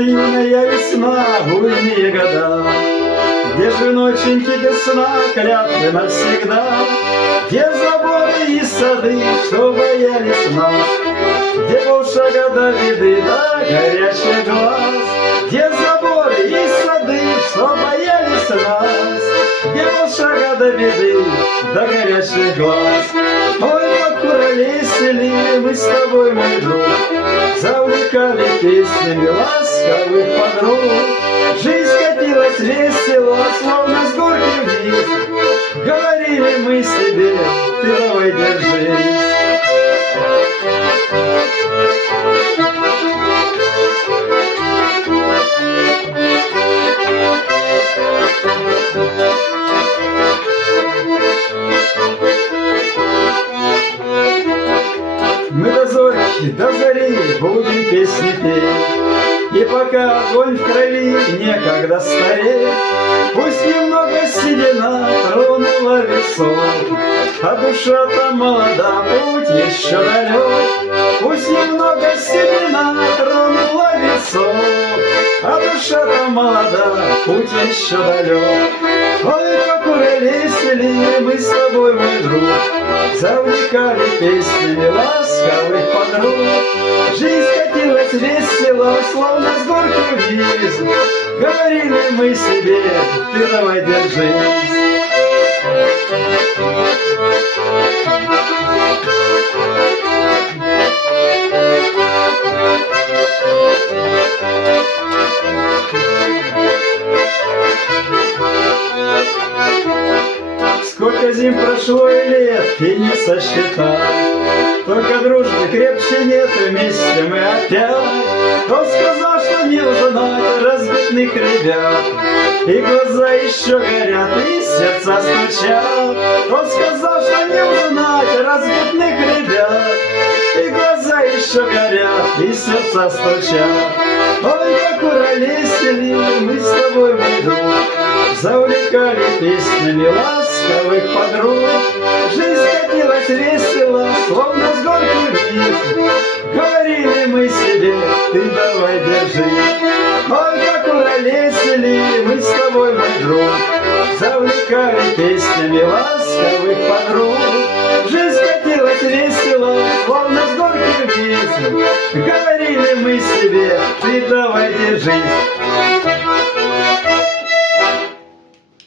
юная весна, буйные года, где же ноченьки без сна, клятвы навсегда, где заборы и сады, что боялись нас, где полшага до беды, да горячих глаз, где заборы и сады, что боялись нас, где полшага до беды, до горячих глаз. Ой, покуролесили мы с тобой, мой друг, завлекали песнями ласковых подруг. Жизнь катилась весело, словно с горки вниз. Говорили мы себе, ты давай держись. Мы до зари будем песни петь, и пока огонь в крови некогда стареть. Пусть немного седина тронула весов, а душа-то молода, путь еще далек. Пусть немного седина тронула весов, а душа-то молода, путь еще далек. Ой, покуролесили мы с тобой, мой друг, завлекали песнями ласковых подруг. Жизнь катилась весело, словно с горки вниз. Говорили мы себе, ты давай держись. Сколько зим прошло и лет, и не сосчитать, только дружбы крепче нет, вместе мы опять. Кто сказал, что не узнать разбитных ребят, и глаза еще горят, и сердца стучат. Кто сказал, что не узнать разбитных ребят, и глаза еще горят, и сердца стучат. Ой, покуролесили мы с тобой, мой друг, завлекали песнями ласковых подруг. Жизнь катилась весело, словно с горки вниз. Говорили мы себе, ты давай держись. Ой, покуролесили мы с тобой, мой друг, завлекали песнями ласковых подруг. Жизнь катилась весело, словно с горки вниз. Говорили мы себе, ты давай держись.